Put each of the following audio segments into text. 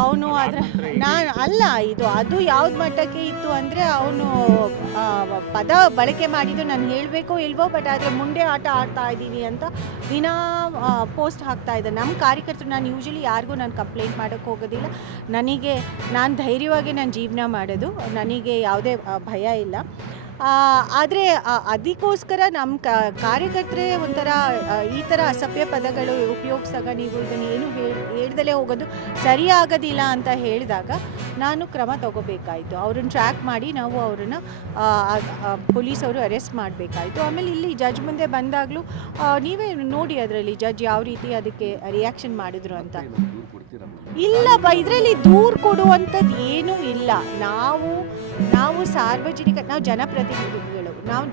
ಅವನು ಅದು ಯಾವ್ದು ಮಟ್ಟಕ್ಕೆ ಇತ್ತು ಅಂದರೆ ಅವನು ಪದ ಬಳಕೆ ಮಾಡಿದ್ದು ನಾನು ಹೇಳಬೇಕೋ ಇಲ್ವೋ, ಬಟ್ ಆದರೆ ಮುಂಡೆ ಆಟ ಆಡ್ತಾ ಇದ್ದೀನಿ ಅಂತ ದಿನ ಪೋಸ್ಟ್ ಹಾಕ್ತಾ ಇದ್ದೆ. ನಮ್ಮ ಕಾರ್ಯಕರ್ತರು, ನಾನು ಯೂಶ್ವಲಿ ಯಾರಿಗೂ ನಾನು ಕಂಪ್ಲೇಂಟ್ ಮಾಡೋಕ್ಕೆ ಹೋಗೋದಿಲ್ಲ. ನಾನು ಧೈರ್ಯವಾಗಿ ನಾನು ಜೀವನ ಮಾಡೋದು, ನನಗೆ ಯಾವುದೇ ಭಯ ಇಲ್ಲ. ಆದರೆ ಅದಕ್ಕೋಸ್ಕರ ನಮ್ಮ ಕಾರ್ಯಕರ್ತರೇ ಒಂಥರ ಈ ಥರ ಅಸಭ್ಯ ಪದಗಳು ಉಪಯೋಗಿಸಿದಾಗ ನೀವು ಇದನ್ನು ಏನು ಹೇಳ್ದಲೇ ಹೋಗೋದು ಸರಿ ಆಗೋದಿಲ್ಲ ಅಂತ ಹೇಳಿದಾಗ ನಾನು ಕ್ರಮ ತಗೋಬೇಕಾಯಿತು. ಅವ್ರನ್ನ ಟ್ರ್ಯಾಕ್ ಮಾಡಿ ನಾವು ಅವ್ರನ್ನ ಪೊಲೀಸವರು ಅರೆಸ್ಟ್ ಮಾಡಬೇಕಾಯಿತು. ಆಮೇಲೆ ಇಲ್ಲಿ ಜಡ್ಜ್ ಮುಂದೆ ಬಂದಾಗಲೂ ನೀವೇ ನೋಡಿ ಅದರಲ್ಲಿ ಜಡ್ಜ್ ಯಾವ ರೀತಿ ಅದಕ್ಕೆ ರಿಯಾಕ್ಷನ್ ಮಾಡಿದ್ರು ಅಂತ. ಇಲ್ಲಪ್ಪ, ಇದರಲ್ಲಿ ದೂರು ಕೊಡುವಂಥದ್ದು ಏನೂ ಇಲ್ಲ. ನಾವು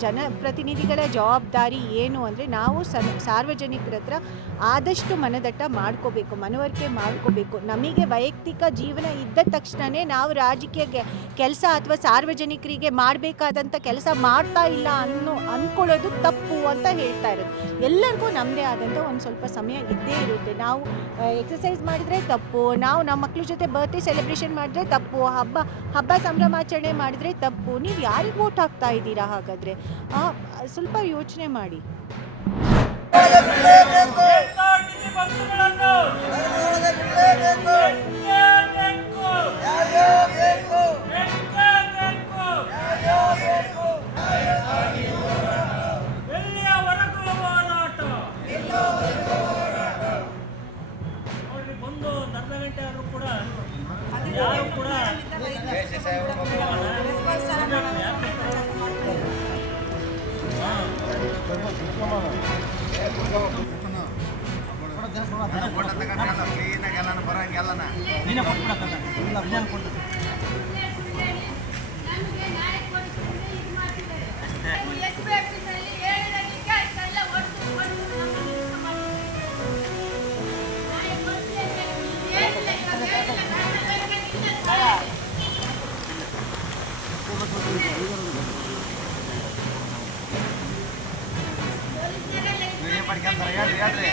ಜನಪ್ರತಿನಿಧಿಗಳ ಜವಾಬ್ದಾರಿ ಏನು ಅಂದರೆ ನಾವು ಸಾರ್ವಜನಿಕರ ಹತ್ರ ಆದಷ್ಟು ಮನದಟ್ಟ ಮಾಡ್ಕೋಬೇಕು, ಮನವರಿಕೆ ಮಾಡ್ಕೋಬೇಕು. ನಮಗೆ ವೈಯಕ್ತಿಕ ಜೀವನ ಇದ್ದ ತಕ್ಷಣವೇ ನಾವು ರಾಜಕೀಯ ಕೆಲಸ ಅಥವಾ ಸಾರ್ವಜನಿಕರಿಗೆ ಮಾಡಬೇಕಾದಂಥ ಕೆಲಸ ಮಾಡ್ತಾ ಇಲ್ಲ ಅಂದ್ಕೊಳ್ಳೋದು ತಪ್ಪು ಅಂತ ಹೇಳ್ತಾ ಇರೋದು. ಎಲ್ಲರಿಗೂ ನಮ್ಮದೇ ಆದಂಥ ಒಂದು ಸ್ವಲ್ಪ ಸಮಯ ಇದ್ದೇ ಇರುತ್ತೆ. ನಾವು ಎಕ್ಸಸೈಸ್ ಮಾಡಿದರೆ ತಪ್ಪು, ನಾವು ನಮ್ಮ ಮಕ್ಕಳ ಜೊತೆ ಬರ್ತ್ಡೇ ಸೆಲೆಬ್ರೇಷನ್ ಮಾಡಿದ್ರೆ ತಪ್ಪು, ಹಬ್ಬ ಸಂಭ್ರಮಾಚರಣೆ ಮಾಡಿದರೆ ತಪ್ಪು. ನೀವು ಯಾರಿಗೆ ವೋಟ್ ಹಾಕ್ತಾ ಇದ್ದೀರಾ? ಹಾಗಾದರೆ ಸ್ವಲ್ಪ ಯೋಚನೆ ಮಾಡಿ. ಒಂದು ಅರ್ಧ ಗಂಟೆ ಆದರೂ ಕೂಡ ಯಾರು ಕೂಡ ಹೇಳ್ರಿ